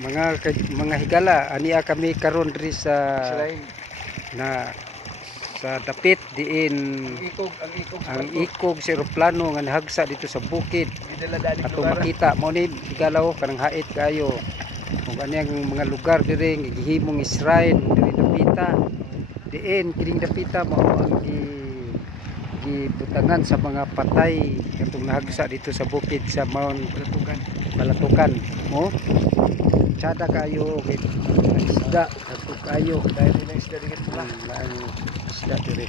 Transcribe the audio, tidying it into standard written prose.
Mga higala, ania kami karon diri sa Selain na sa dapit diin ang ikog sa eroplano nga nahagsa dito sa bukid gidala-daling atong lugar. makita mao ni higalaw kanang hait kayo kung ano ang mga lugar diri gihimong shrine diri dapita diin kining dapita mao ang gibutangan sa mga patay katong nahagsa dito sa bukid sa Mount Balatukan mo tsada kayo isda kayo Dahil nila isda dikit pula. ang isda diri